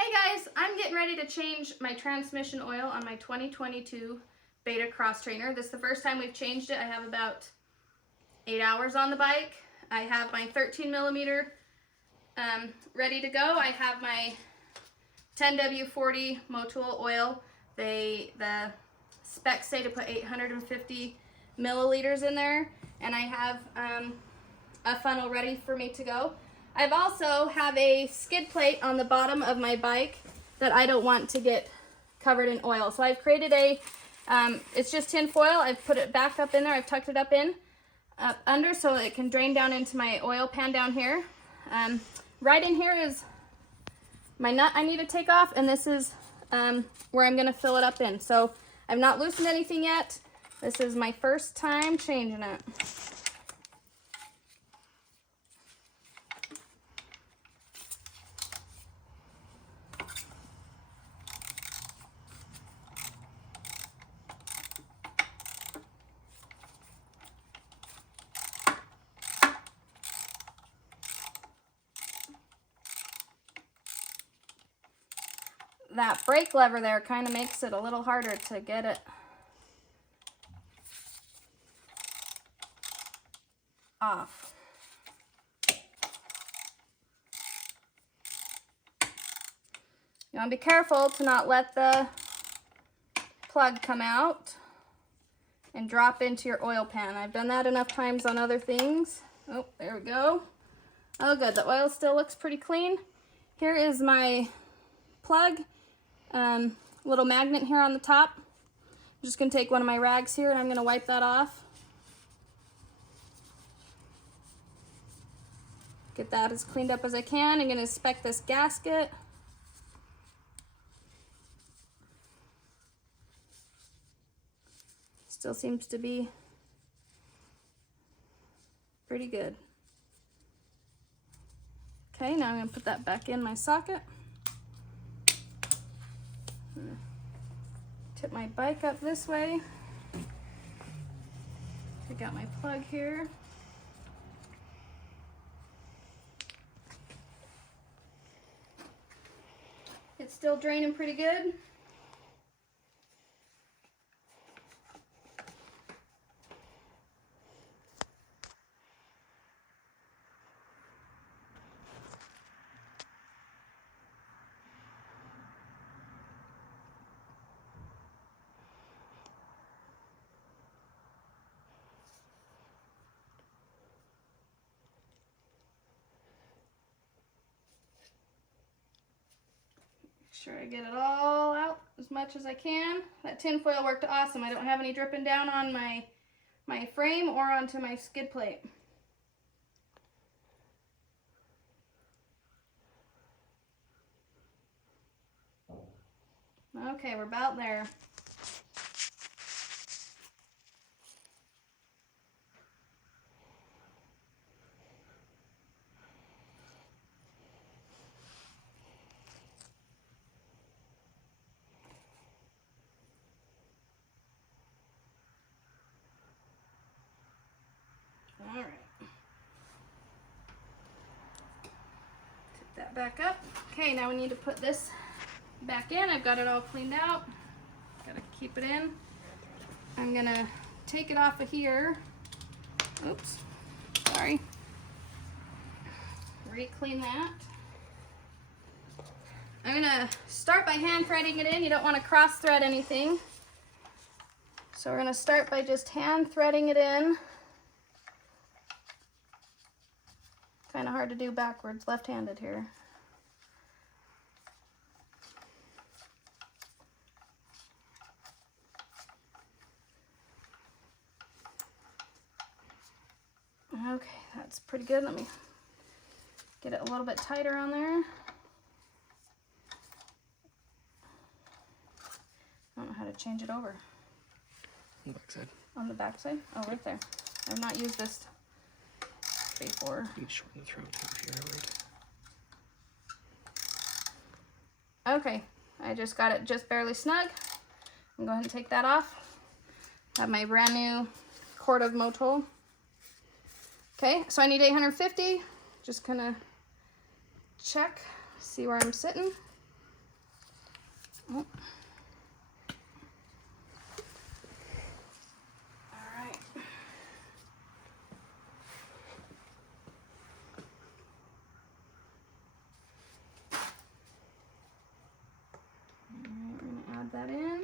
Hey guys, I'm getting ready to change my transmission oil on my 2022 BETA XTRAINER. This is the first time we've changed it. I have about 8 hours on the bike. I have my 13 millimeter ready to go. I have my 10W40 Motul oil. The specs say to put 850 milliliters in there, and I have a funnel ready for me to go. I've also have a skid plate on the bottom of my bike that I don't want to get covered in oil. So I've created a, it's just tin foil. I've put it back up in there. I've tucked it up under so it can drain down into my oil pan down here. Right in here is my nut I need to take off, and this is where I'm gonna fill it up in. So I've not loosened anything yet. This is my first time changing it. That brake lever there kind of makes it a little harder to get it off. You want to be careful to not let the plug come out and drop into your oil pan. I've done that enough times on other things. Oh, there we go. Oh good, the oil still looks pretty clean. Here is my plug. Little magnet here on the top. I'm just going to take one of my rags here and I'm going to wipe that off. Get that as cleaned up as I can. I'm going to inspect this gasket. Still seems to be pretty good. Okay, now I'm going to put that back in my socket. Tip my bike up this way. Take out my plug here. It's still draining pretty good. Sure I get it all out as much as I can. That tin foil worked awesome. I don't have any dripping down on my frame or onto my skid plate. Okay, we're about there. All right. Tip that back up. Okay, now we need to put this back in. I've got it all cleaned out. Gotta keep it in. I'm gonna take it off of here. Oops, sorry. Re-clean that. I'm gonna start by hand threading it in. You don't want to cross thread anything. So we're gonna start by just hand threading it in. Kind of hard to do backwards, left-handed here. Okay, that's pretty good. Let me get it a little bit tighter on there. I don't know how to change it over. On the back side. On the back side? Oh, right there. I've not used this before. You need to shorten the throat if you're worried. Okay, I just got it just barely snug. I'm going to go ahead and take that off. Have my brand new quart of Motul. Okay, so I need 850. Just gonna check, see where I'm sitting. Oh. All right. We're going to add that in.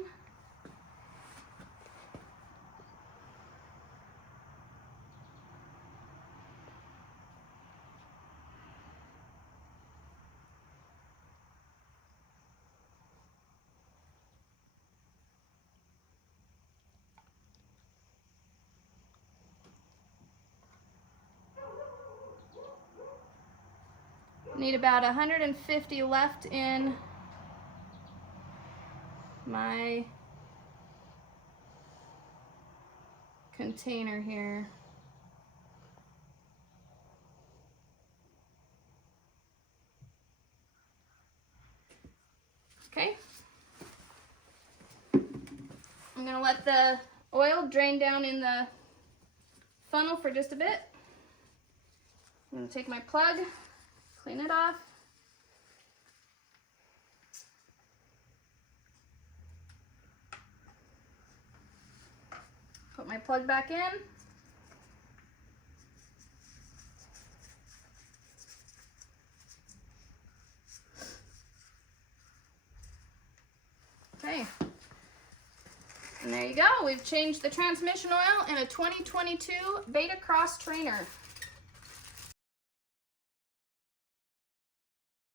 Need about 150 left in my container here. Okay. I'm gonna let the oil drain down in the funnel for just a bit. I'm gonna take my plug, clean it off. Put my plug back in. Okay. And there you go. We've changed the transmission oil in a 2022 BETA XTRAINER.